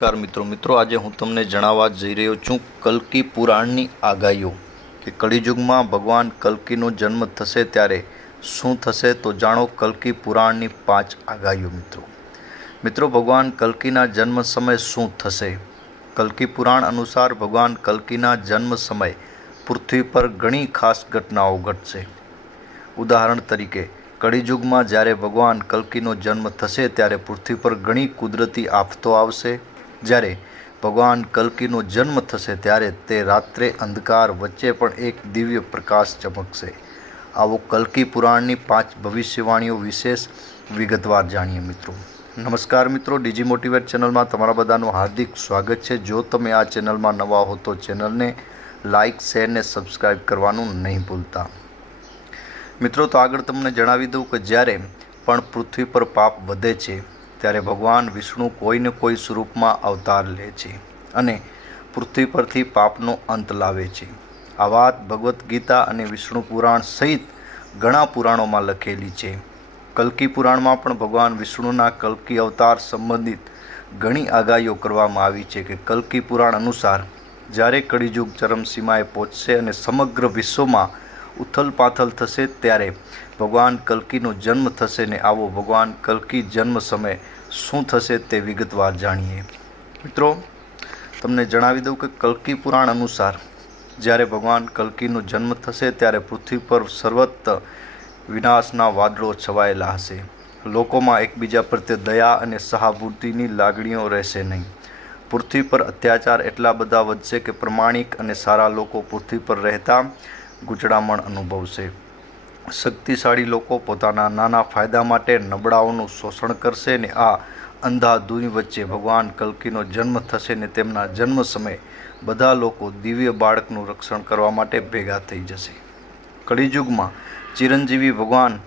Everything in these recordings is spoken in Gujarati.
નમસ્કાર મિત્રો મિત્રો, આજે હું તમને જણાવવા જઈ રહ્યો છું કલ્કી પુરાણની આગાહીઓ કે કળિયુગમાં ભગવાન કલ્કીનો જન્મ થશે ત્યારે શું થશે તો જાણો કલ્કી પુરાણની પાંચ આગાહીઓ મિત્રો. મિત્રો, ભગવાન કલ્કીના જન્મ સમય શું થશે? કલ્કી પુરાણ અનુસાર ભગવાન કલ્કીના જન્મ સમય પૃથ્વી પર ઘણી ખાસ ઘટનાઓ ઘટશે. ઉદાહરણ તરીકે, કળિયુગમાં જ્યારે ભગવાન કલ્કીનો જન્મ થશે ત્યારે પૃથ્વી પર ઘણી કુદરતી આફતો આવશે જ્યારે ભગવાન કલ્કીનો જન્મ થશે ત્યારે તે રાત્રે અંધકાર વચ્ચે પણ એક દિવ્ય પ્રકાશ ચમકશે. આવો કલ્કી પુરાણની પાંચ ભવિષ્યવાણીઓ વિશેષ વિગતવાર જાણીએ મિત્રો. નમસ્કાર મિત્રો ડીજી મોટિવેટ ચેનલમાં તમારા બધાનું હાર્દિક સ્વાગત છે. જો તમે આ ચેનલમાં નવા હો તો ચેનલને લાઇક, શેર ને સબસ્ક્રાઈબ કરવાનું નહીં ભૂલતા. મિત્રો, તો આગળ તમને જણાવી દઉં કે જ્યારે પણ પૃથ્વી પર પાપ વધે છે ત્યારે ભગવાન વિષ્ણુ કોઈને કોઈ સ્વરૂપમાં અવતાર લે છે અને પૃથ્વી પરથી પાપનો અંત લાવે છે. આ વાત ભગવદ્ ગીતા અને વિષ્ણુ પુરાણ સહિત ઘણા પુરાણોમાં લખેલી છે. કલ્કી પુરાણમાં પણ ભગવાન વિષ્ણુના કલ્કી અવતાર સંબંધિત ઘણી આગાહીઓ કરવામાં આવી છે કે કલ્કી પુરાણ અનુસાર જ્યારે કળિયુગ ચરમસીમાએ પહોંચશે અને સમગ્ર વિશ્વમાં ઉથલ પાથલ થશે ત્યારે ભગવાન કલ્કીનો જન્મ થશે ને આવો ભગવાન કલ્કી જન્મ સમય શું થશે તે વિગતવાર જાણીએ. મિત્રો, તમને જણાવી દઉં કે કલ્કી પુરાણ અનુસાર જ્યારે ભગવાન કલ્કીનો જન્મ થશે ત્યારે પૃથ્વી પર સર્વત્ર વિનાશના વાદળો છવાયેલા હશે. લોકોમાં એકબીજા પ્રત્યે દયા અને સહાભૂતિની લાગણીઓ રહેશે નહીં. પૃથ્વી પર અત્યાચાર એટલા બધા વધશે કે પ્રમાણિક અને સારા લોકો પૃથ્વી પર રહેતા ગૂંચડામણ અનુભવશે. શક્તિશાળી લોકો પોતાના નાના ફાયદા માટે નબળાઓનું શોષણ કરશે ને આ અંધાધૂની વચ્ચે ભગવાન કલ્કીનો જન્મ થશે ને તેમના જન્મ સમયે બધા લોકો દિવ્ય બાળકનું રક્ષણ કરવા માટે ભેગા થઈ જશે. કળિયુગમાં ચિરંજીવી ભગવાન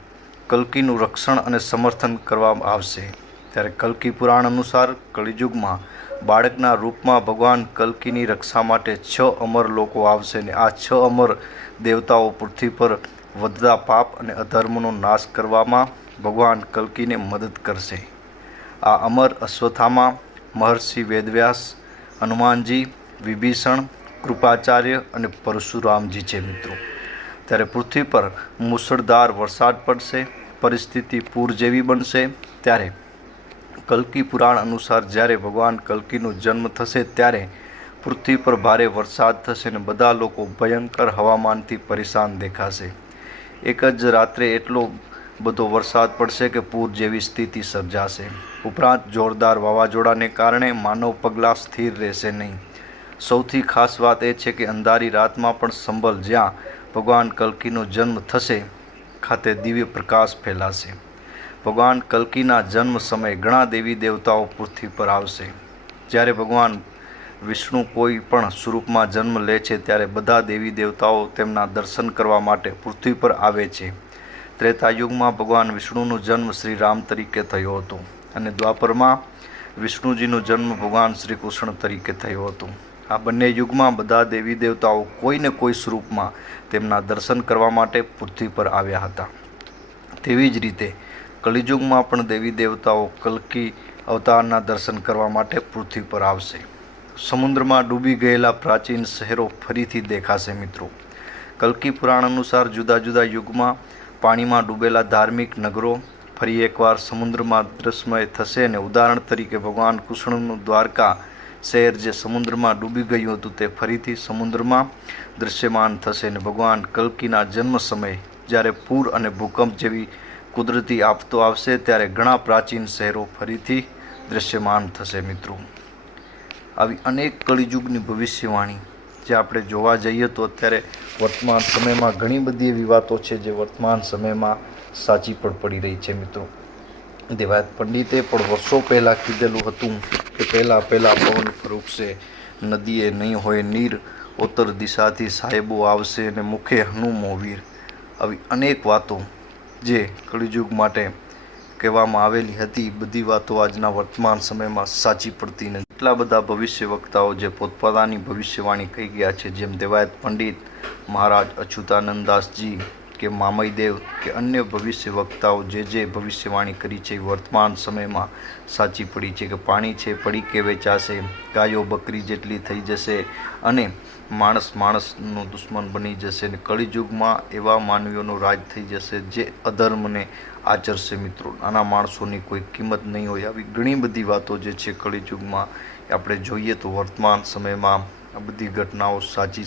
કલ્કીનું રક્ષણ અને સમર્થન કરવામાં આવશે. ત્યારે કલ્કી પુરાણ અનુસાર કળિયુગમાં બાળકના રૂપમાં ભગવાન કલ્કીની રક્ષા માટે છ અમર લોકો આવશે ને આ છ અમર દેવતાઓ પૃથ્વી પર વધતા પાપ અને અધર્મનો નાશ કરવામાં ભગવાન કલ્કીને મદદ કરશે. આ અમર અશ્વથામાં મહર્ષિ વેદવ્યાસ, હનુમાનજી, વિભીષણ, કૃપાચાર્ય અને પરશુરામજી છે મિત્રો. ત્યારે પૃથ્વી પર મુસળધાર વરસાદ પડશે, પરિસ્થિતિ પૂર જેવી બનશે. ત્યારે કલ્કી પુરાણ અનુસાર જ્યારે ભગવાન કલ્કીનો જન્મ થશે ત્યારે પૃથ્વી પર ભારે વરસાદ થશે અને બધા લોકો ભયંકર હવામાનથી પરેશાન દેખાશે. એક જ રાત્રે એટલો બધો વરસાદ પડશે કે પૂર જેવી સ્થિતિ સર્જાશે. ઉપરાંત જોરદાર વાવાઝોડાને કારણે માનવ પગલાં સ્થિર રહેશે નહીં. સૌથી ખાસ વાત એ છે કે અંધારી રાતમાં પણ સંભલ જ્યાં ભગવાન કલ્કીનો જન્મ થશે, ખાતે દિવ્ય પ્રકાશ ફેલાશે. ભગવાન કલ્કીના જન્મ સમયે ઘણા દેવી દેવતાઓ પૃથ્વી પર આવશે. જ્યારે ભગવાન વિષ્ણુ કોઈ પણ સ્વરૂપમાં જન્મ લે છે, ત્યારે બધા દેવી દેવતાઓ તેમના દર્શન કરવા માટે પૃથ્વી પર આવે છે. ત્રેતાયુગમાં ભગવાન વિષ્ણુનો જન્મ શ્રી રામ તરીકે થયો હતો અને દ્વાપરમાં વિષ્ણુજીનો જન્મ ભગવાન શ્રી કૃષ્ણ તરીકે થયો હતો. આ બંને યુગમાં બધા દેવી દેવતાઓ કોઈને કોઈ સ્વરૂપમાં તેમના દર્શન કરવા માટે પૃથ્વી પર આવ્યા હતા. તેવી જ રીતે કલિયુગમાં પણ દેવી દેવતાઓ કલ્કી અવતારના દર્શન કરવા માટે પૃથ્વી પર આવશે. સમુદ્રમાં ડૂબી ગયેલા પ્રાચીન શહેરો ફરીથી દેખાશે મિત્રો. કલ્કી પુરાણ અનુસાર જુદા જુદા યુગમાં પાણીમાં ડૂબેલા ધાર્મિક નગરો ફરી એકવાર સમુદ્રમાં દ્રશ્યમય થશે અને ઉદાહરણ તરીકે ભગવાન કૃષ્ણનું દ્વારકા શહેર જે સમુદ્રમાં ડૂબી ગયું હતું તે ફરીથી સમુદ્રમાં દૃશ્યમાન થશે અને ભગવાન કલ્કીના જન્મ સમયે જ્યારે પૂર અને ભૂકંપ જેવી કુદરતી આફતો આવશે ત્યારે ઘણા પ્રાચીન શહેરો ફરીથી દૃશ્યમાન થશે મિત્રો. આવી અનેક કળિયુગની ભવિષ્યવાણી જે આપણે જોવા જઈએ તો અત્યારે વર્તમાન સમયમાં ઘણી બધી એવી વાતો છે જે વર્તમાન સમયમાં સાચી પણ પડી રહી છે મિત્રો. દેવાયત પંડિતે પણ વર્ષો પહેલાં કીધેલું હતું કે પહેલાં પહેલાં પવન ફરૂકશે નદીએ નહીં હોય નીર, ઉત્તર દિશાથી સાહેબો આવશે અને મુખે હનુમો વીર. આવી અનેક વાતો જે કળિયુગ માટે કહેવામાં આવેલી હતી, બધી વાતો આજના વર્તમાન સમયમાં સાચી પડતી નથી. એટલા બધા ભવિષ્ય વક્તાઓ જે પોતપોતાની ભવિષ્યવાણી કહી ગયા છે, જેમ દેવાયત પંડિત મહારાજ અચ્યુતાનંદ દાસજી કે મામયદેવ કે અન્ય ભવિષ્ય વક્તાઓ જે જે ભવિષ્યવાણી કરી છે વર્તમાન સમયમાં સાચી પડી છે કે પાણી છે, પડી કે વેચાશે, ગાયો, બકરી જેટલી થઈ જશે અને માણસ માણસનો દુશ્મન બની જશે અને કળિયુગમાં એવા માનવીઓનો રાજ થઈ જશે જે અધર્મને આચરશે મિત્રો. નાના માણસોની કોઈ કિંમત નહીં હોય. આવી ઘણી બધી વાતો જે છે કળિયુગમાં આપણે જોઈએ તો વર્તમાન સમયમાં આ બધી ઘટનાઓ સાચી